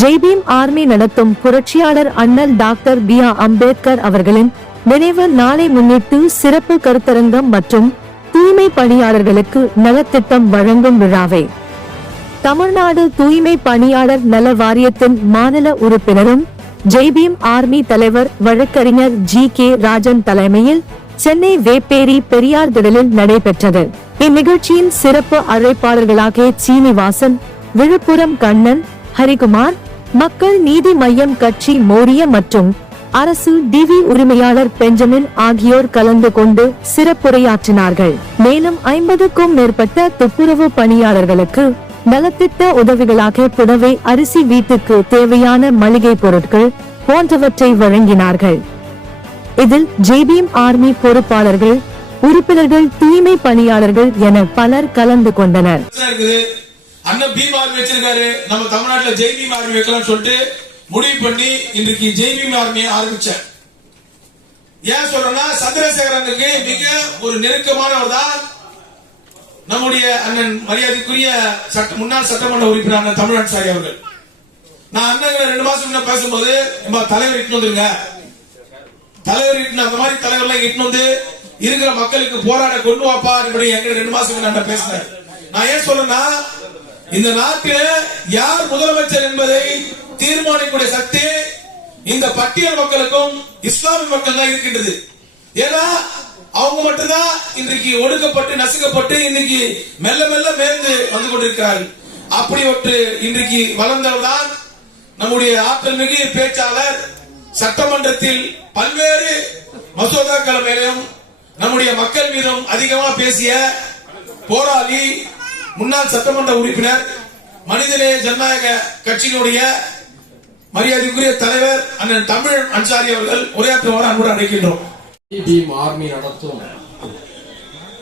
Jai Bhim army நடத்தும் புரட்சியாளர் அண்ணல் டாக்டர் பி.ஆர். அம்பேத்கர் அவர்களின் நினைவு நாளை முன்னிட்டு சிறப்பு கருத்தரங்கம் மற்றும் தூய்மை பணியாளர்களுக்கு நலத்திட்டம் வழங்கும் விழாவை தமிழ்நாடு தூய்மை பணியாளர் நல வாரியத்தின் மாநில உறுப்பினரும் ஜெய்பீம் ஆர்மி தலைவர் வழக்கறிஞர் ஜி.கே. ராஜன் தலைமையில் சென்னை வேப்பேரி பெரியார் திடலில் நடைபெற்றது. இந்நிகழ்ச்சியின் சிறப்பு அழைப்பாளர்களாக சீனிவாசன், விழுப்புரம் கண்ணன், ஹரிகுமார், மக்கள் நீதி மய்யம் கட்சி மோரிய மற்றும் அரசு டிவி உரிமையாளர் பெஞ்சமின் ஆகியோர் கலந்து கொண்டு சிறப்புரையாற்றினார்கள். மேலும் 50க்கும் மேற்பட்ட துப்புரவு பணியாளர்களுக்கு நலத்திட்ட உதவிகளாக புடவை, அரிசி, வீட்டுக்கு தேவையான மளிகை பொருட்கள் போன்றவற்றை வழங்கினார்கள். இதில் ஜெய்பீம் ஆர்மி பொறுப்பாளர்கள், உறுப்பினர்கள், தூய்மை பணியாளர்கள் என பலர் கலந்து கொண்டனர். அண்ணன் பீம் ஆர்மி வச்சிருக்காரு, நம்ம தமிழ்நாட்டில் ஜெய்பீம் ஆர்மி வைக்கலாம் சொல்லிட்டு முடிவு பண்ணி இன்றைக்கு ஜெய்பீம் ஆர்மியை ஆரம்பிச்சேன். ஏன் சொல்றேன்னா, சந்திரசேகரனுக்கு மிக ஒரு நெருக்கமானவர் தான் நம்முடைய அண்ணன் மரியாதைக்குரிய முன்னாள் சட்டமன்ற உறுப்பினர் தமிழ்நாடு சாரி அவர்கள். நான் அண்ணன் 2 மாசம் முன்ன பேசும்போது தலைவர் இட்டு வந்துருங்க, தலைவர் இட்டு அந்த மாதிரி தலைவர்லாம் இட்டு வந்து இருக்கிற மக்களுக்கு போராட கொண்டு வாப்பா என்கிட்ட 2 மாசம் முன்ன பேசினேன். நான் ஏன் சொல்றேன்னா, இந்த நாட்டில் யார் முதலமைச்சர் என்பதை தீர்மானிக்கக்கூடிய சக்தி இந்த பட்டியல் மக்களுக்கும் இஸ்லாமிய மக்கள் தான் இருக்கின்றது. ஏன்னா அவங்க மட்டும்தான் இன்றைக்கு ஒடுக்கப்பட்டு நசுக்கப்பட்டு இன்னைக்கு மெல்ல மெல்ல மேர்ந்து வந்து கொண்டிருக்கிறார்கள். அப்படி ஒன்று இன்றைக்கு வளர்ந்தவர்தான் நம்முடைய ஆற்றல் மிகு பேச்சாளர், சட்டமன்றத்தில் பல்வேறு மசோதாக்கள் மேலும் நம்முடைய மக்கள் மீதும் அதிகமாக பேசிய போராளி, முன்னாள் சட்டமன்ற உறுப்பினர், மனிதநேய ஜனநாயக கட்சியினுடைய மரியாதைக்குரிய தலைவர் அண்ணன் தமிழ் அன்சாரி அவர்கள் உரையாற்றுமாறு அன்புடன் அழைக்கின்றோம். ஜெய்பீம் ஆர்மி நடத்தும்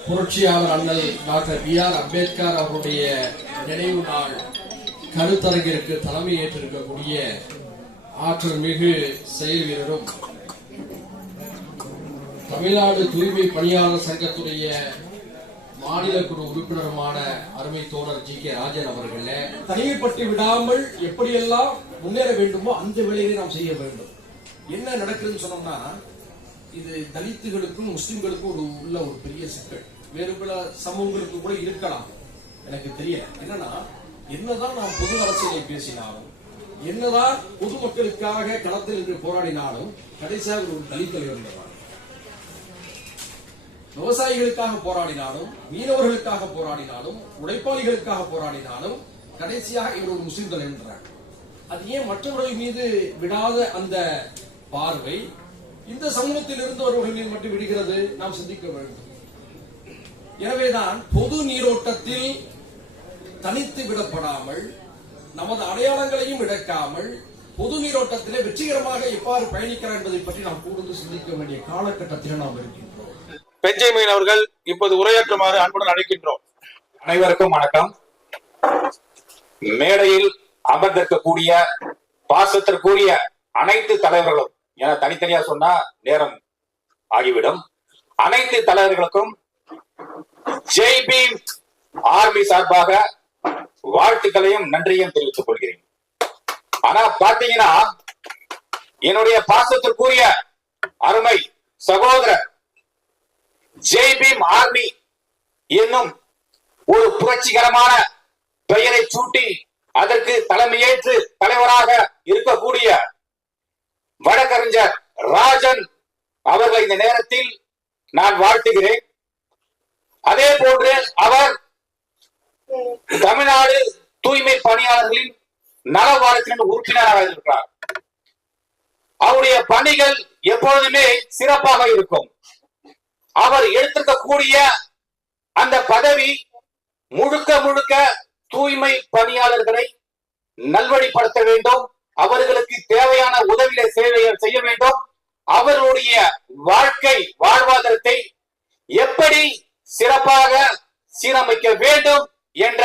புரட்சியாளர் அண்ணல் டாக்டர் பி.ஆர். அம்பேத்கர் அவருடைய நினைவு நாள் கருத்தரங்கிற்கு தலைமை ஏற்றிருக்கக்கூடிய ஆற்றல் மிகு செயல் வீரரும் தமிழ்நாடு தூய்மை பணியாளர் சங்கத்துடைய மாநில குழு உறுப்பினருமான அருமை தோழர் ஜி.கே. ராஜன் அவர்கள் தனிமைப்பட்டு விடாமல் எப்படியெல்லாம் முன்னேற வேண்டுமோ அந்த வேலையை நாம் செய்ய வேண்டும். என்ன நடக்குதுன்னு சொன்னோம்னா, இது தலித்துகளுக்கும் முஸ்லிம்களுக்கும் உள்ள ஒரு பெரிய சிக்கல். வேறு பல சமூகங்களுக்கு கூட இருக்கலாம், எனக்கு தெரியல. என்னன்னா, என்னதான் நாம் பொது அரசியலை பேசினாலும், என்னதான் பொதுமக்களுக்காக களத்தில் இன்று போராடினாலும் கடைசியாக ஒரு தலித் தலைவர் வருவார். விவசாயிகளுக்காக போராடினாலும், மீனவர்களுக்காக போராடினாலும், உழைப்பாளிகளுக்காக போராடினாலும் கடைசியாக இவர் ஒரு முஸ்லிம் தலைவர். அது ஏன் மற்றவர்கள் மீது விடாத அந்த பார்வை இந்த சமூகத்தில் இருந்தவர்கள் மீது மட்டும் விடுகிறது? நாம் சிந்திக்க வேண்டும். எனவேதான் பொது நீரோட்டத்தில் தனித்து விடப்படாமல், நமது அடையாளங்களையும் இழக்காமல் பொது நீரோட்டத்திலே வெற்றிகரமாக எவ்வாறு பயணிக்கிறார் என்பதை பற்றி நாம் கூர்ந்து சிந்திக்க வேண்டிய காலகட்டத்தில் நாம் இருக்கின்றோம். பெஞ்சமின் அவர்கள் இப்போது உரையாற்றுமாறு அன்புடன் அழைக்கின்றோம். அனைவருக்கும் வணக்கம். மேடையில் அமர்ந்திருக்கக்கூடிய பாசத்திற்குரிய அனைத்து தலைவர்களும், என தனித்தனியா சொன்னா நேரம் ஆகிவிடும், அனைத்து தலைவர்களுக்கும் ஜெய்பீம் ஆர்மி சார்பாக வாழ்த்துக்களையும் நன்றியும் தெரிவித்துக் கொள்கிறேன். ஆனா பாத்தீங்கன்னா, என்னுடைய பாசத்திற்குரிய அருமை சகோதரர் ஜெய்பீம் ஆர்மி என்னும் ஒரு புரட்சிகரமான பெயரை சூட்டி அதற்கு தலைமையேற்று தலைவராக இருக்கக்கூடிய வழக்கறிஞர் ராஜன் அவர்களை இந்த நேரத்தில் நான் வாழ்த்துகிறேன். அதே போன்று அவர் தமிழ்நாடு தூய்மை பணியாளர்களின் நல வாரியத்தின் உறுப்பினராக இருக்கிறார். அவருடைய பணிகள் எப்பொழுதுமே சிறப்பாக இருக்கும். அவர் எடுத்திருக்கக்கூடிய அந்த பதவி முழுக்க முழுக்க தூய்மை பணியாளர்களை நல்வழிப்படுத்த வேண்டும், அவர்களுக்கு தேவையான உதவிகளை செய்ய வேண்டும், அவர்களுடைய வாழ்க்கை வாழ்வாதாரத்தை எப்படி சிறப்பாக சீரமைக்க வேண்டும் என்ற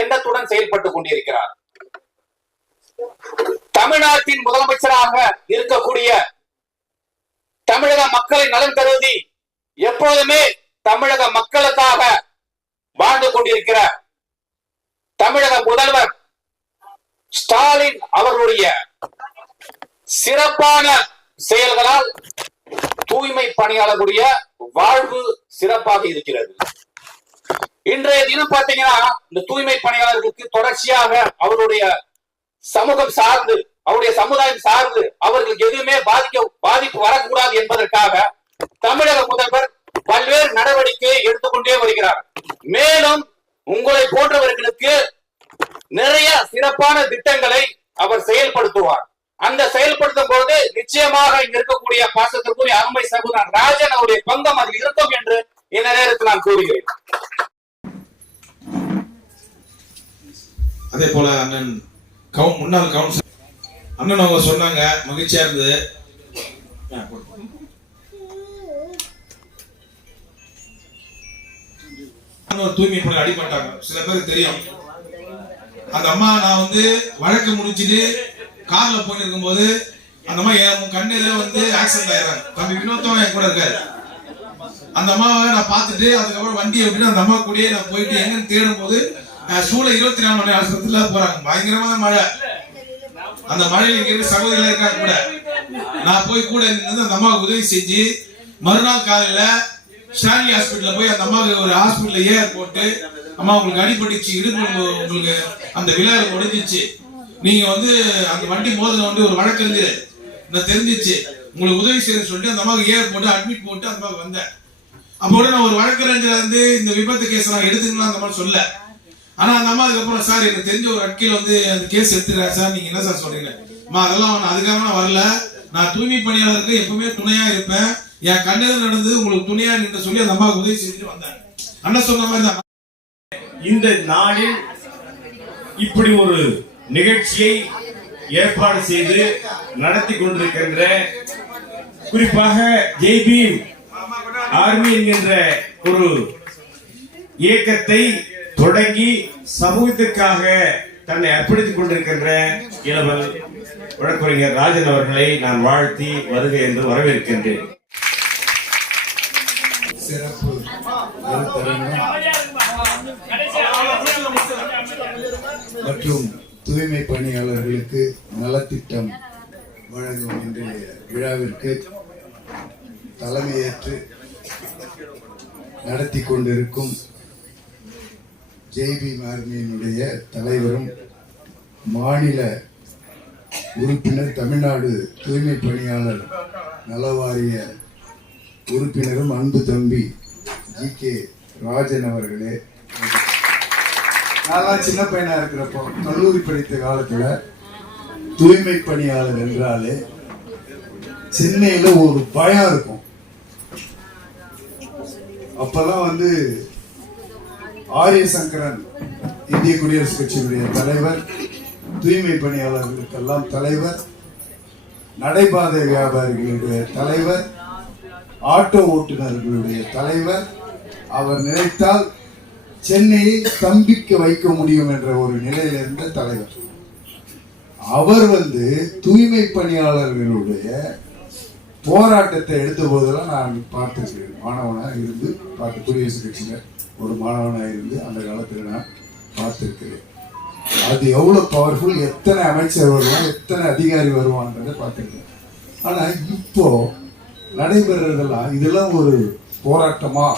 எண்ணத்துடன் செயல்பட்டுக் கொண்டிருக்கிறார். தமிழ்நாட்டின் முதலமைச்சராக இருக்கக்கூடிய, தமிழக மக்களின் நலன் கருதி எப்போதுமே தமிழக மக்களுக்காக வாழ்ந்து கொண்டிருக்கிற தமிழக முதல்வர் ஸ்டாலின் அவர்களுடைய சிறப்பான செயல்களால் தூய்மை பணியாளர்களுடைய வாழ்வு சிறப்பாக இருக்கிறது. இன்றைய தினம் பாத்தீங்கன்னா இந்த தூய்மை பணியாளர்களுக்கு தொடர்ச்சியாக அவருடைய சமூகம் சார்ந்து, அவருடைய சமுதாயம் சார்ந்து அவர்களுக்கு எதுவுமே பாதிப்பு வரக்கூடாது என்பதற்காக தமிழக முதல்வர் பல்வேறு நடவடிக்கையை எடுத்துக்கொண்டே வருகிறார். மேலும் உங்களை போன்றவர்களுக்கு நிறைய சிறப்பான திட்டங்களை அவர் செயல்படுத்துவார். அந்த செயல்படுத்தும் போது நிச்சயமாக இங்க இருக்கக்கூடிய பாசத்திற்குரிய அருமை சகோதரன் ராஜன் அவருடைய பங்கம் அதில் இருக்கும் என்று இந்த நேரத்தில் நான் கூறுகிறேன். அதே போல அண்ணன் முன்னாள் கவுன்சிலர் அண்ணன் அவங்க சொன்னாங்க, மகிழ்ச்சியா இருந்தது. தூய்மை பணி அடிபட்டாங்க, சில பேருக்கு தெரியும். அந்த அம்மா நான் வழக்கு முடிச்சுட்டு கார்ல போயிட்டு இருக்கும் போது அந்த அம்மா என் கண்ணில ஆக்சிடென்ட் ஆயிடுறாங்க. தம்பி வினோத்தம் என் கூட இருக்காரு. அந்த அம்மாவை நான் பார்த்துட்டு அதுக்கப்புறம் வண்டியை விட்டு அந்த அம்மா கூடயே நான் போயிட்டு எங்கன்னு தேடும் போது சூளை 24 மணி ஆஸ்பத்திரியில போறாங்க. பயங்கரமான மழை. அந்த மழையில இங்க இருந்து சகோதரிகளா இருக்காங்க கூட. நான் போய் கூட இருந்து அந்த அம்மாவுக்கு உதவி செஞ்சு மறுநாள் காலையில ஸ்டான்லி ஹாஸ்பிட்டல்ல போய் அந்த அம்மாவுக்கு ஒரு ஹாஸ்பிட்டல்ல ஏர் போட்டு, அம்மா உங்களுக்கு அடிபட்டுச்சு, இடுப்பு உங்களுக்கு அந்த விழாவில் உடைஞ்சிச்சு, நீங்க அந்த வண்டி மோதல ஒரு வழக்கு இருந்து நான் தெரிஞ்சிச்சு, உங்களுக்கு உதவி செய்யணும்னு சொல்லிட்டு அந்த அம்மாவுக்கு ஏர் போட்டு அட்மிட் போட்டு அந்த அம்மாவுக்கு வந்தேன். அப்போ நான் ஒரு வழக்கறிஞர் இந்த விபத்து கேஸ் நான் எடுத்துக்கலாம் அந்த மாதிரி சொல்ல. ஆனா அந்த அம்மா அதுக்கப்புறம் சார் எனக்கு தெரிஞ்ச ஒரு வக்கீல் அந்த கேஸ் எடுத்துக்கிறேன் சார், நீங்க என்ன சார் சொல்றீங்க? அதெல்லாம் அதுக்காக நான் வரல, நான் தூய்மை பணியாளருக்கு எப்பவுமே துணையா இருப்பேன், என் கண்ணெதிர் நடந்தது உங்களுக்கு துணையா நின்று சொல்லி அந்த அம்மாவுக்கு உதவி செஞ்சுட்டு வந்தாங்க. அண்ணன் சொன்ன மாதிரி தான் இந்த நாளில் இப்படி ஒரு நிகழ்ச்சியை ஏற்பாடு செய்து நடத்தி கொண்டிருக்கின்ற, குறிப்பாக ஜெய் பீம் ஆர்மி என்கின்ற ஒரு இயக்கத்தை தொடங்கி சமூகத்திற்காக தன்னை அர்ப்பணித்துக் கொண்டிருக்கின்ற இளவல் வழக்கறிஞர் ராஜன் அவர்களை நான் வாழ்த்தி வருக என்று வரவேற்கின்றேன். சிறப்பு மற்றும் தூய்மை பணியாளர்களுக்கு நலத்திட்டம் வழங்கும் இன்றைய விழாவிற்கு தலைமையேற்று நடத்தி கொண்டிருக்கும் ஜெய் பீம் ஆர்மியினுடைய தலைவரும் மாநில உறுப்பினர், தமிழ்நாடு தூய்மை பணியாளர் நலவாரிய உறுப்பினரும் அன்பு தம்பி ஜி.கே. ராஜன் அவர்களே, நான் சின்ன பையனா இருக்கிறப்போ கல்லூரி படித்த காலத்துல தூய்மை பணியாளர் என்றாலே சென்னையில ஒரு பயம் இருக்கும். அப்பெல்லாம் ஆரிய சங்கரன் இந்திய குடியரசுக் கட்சியினுடைய தலைவர், தூய்மை பணியாளர்களுக்கெல்லாம் தலைவர், நடைபாதை வியாபாரிகளுடைய தலைவர், ஆட்டோ ஓட்டுநர்களுடைய தலைவர். அவர் நினைத்தால் சென்னையை ஸ்தம்பிக்க வைக்க முடியும் என்ற ஒரு நிலையில் இருந்த தலைவர். அவர் தூய்மை பணியாளர்களுடைய போராட்டத்தை எடுத்த போதெல்லாம் நான் பார்த்திருக்கிறேன். மாணவனாக இருந்து பார்த்து, குடியரசுக் கட்சியில ஒரு மாணவனாக இருந்து அந்த காலத்தில் நான் பார்த்திருக்கிறேன். அது எவ்வளவு பவர்ஃபுல், எத்தனை அமைச்சர் வருவான், எத்தனை அதிகாரி வருவான்றதை பார்த்திருக்கேன். ஆனா இப்போ நடைபெறதெல்லாம் இதெல்லாம் ஒரு போராட்டமா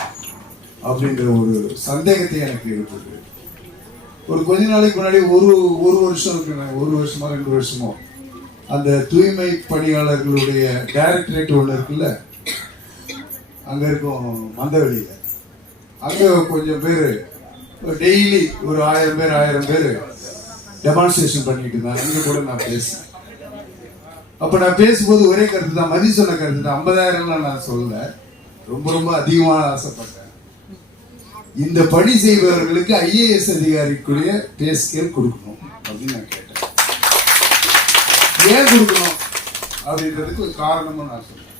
அப்படின்ற ஒரு சந்தேகத்தை எனக்கு ஏற்படுது. ஒரு கொஞ்ச நாளைக்கு முன்னாடி ஒரு வருஷம் இருக்கு, 1 வருஷமா 2 வருஷமோ அந்த தூய்மை பணியாளர்களுடைய டைரக்டரேட் ஒன்று இருக்குல்ல, அங்க இருக்கும் மந்தவெளியில, அங்க கொஞ்சம் பேர் டெய்லி ஒரு 1000 பேர் டெமான்ஸ்ட்ரேஷன் பண்ணிட்டு இருந்தாங்க. அங்க கூட நான் பேசினேன். அப்ப நான் பேசும்போது ஒரே கருத்து தான், மதி சொன்ன கருத்து தான். 50,000 நான் சொல்ல, ரொம்ப அதிகமான ஆசைப்பட்டேன். இந்த பணி செய்பவர்களுக்கு IAS அதிகாரிக்குரிய பே ஸ்கேல் கொடுக்கணும் அப்படின்னு நான் கேட்டேன். ஏன் கொடுக்கணும் அப்படின்றதுக்கு ஒரு காரணமும் நான் சொல்றேன்.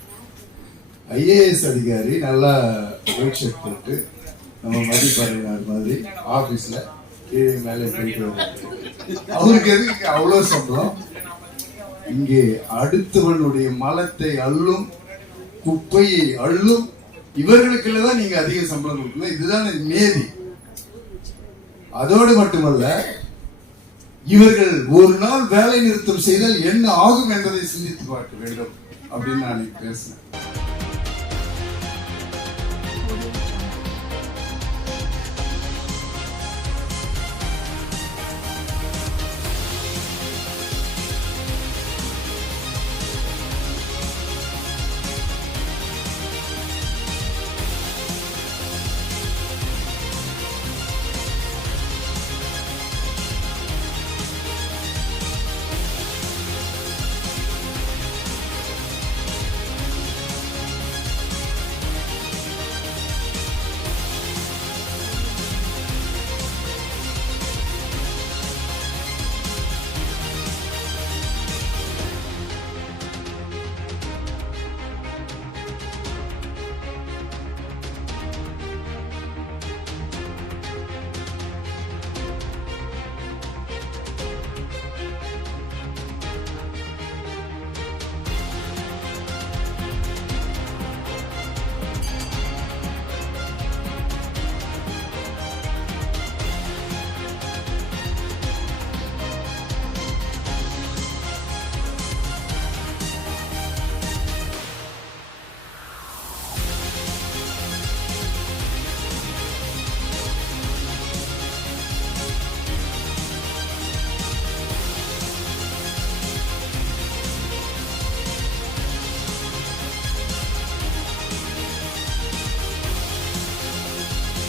IAS அதிகாரி நல்லா ஒயிட் ஷர்ட் போட்டு நம்ம மதிப்பாளர் மாதிரி ஆபீஸ்ல கீழே மேலே போயிட்டு வருவாங்க. அவருக்கு எதுக்கு அவ்வளவு சம்பளம்? இங்கே அடுத்தவனுடைய மலத்தை அள்ளும், குப்பையை அள்ளும் இவர்களுக்குள்ளதான் நீங்க அதிக சம்பளம் கொடுக்கணும். இதுதான் நேதி. அதோடு மட்டுமல்ல, இவர்கள் ஒரு நாள் வேலை நிறுத்தம் செய்தால் என்ன ஆகும் என்பதை சிந்தித்து பார்க்க வேண்டும் அப்படின்னு நான் பேசினேன்.